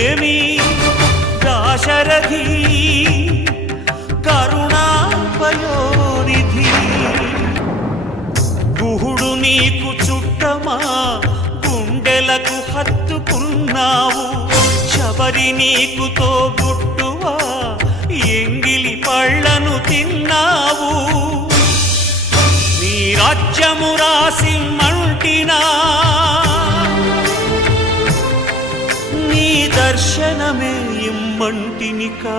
ఏమి దాశరథి కరుణాపయోనిధి గుహుడు నీకు చుట్టమా గుండెలకు హత్తుకున్నావు శబరి నీకు తోబుట్టువా ఎంగిలి పళ్ళను తిన్నావు నీ రాజ్యము రాసి మంటినా నీ దర్శనమే ఇమ్మంటిని కా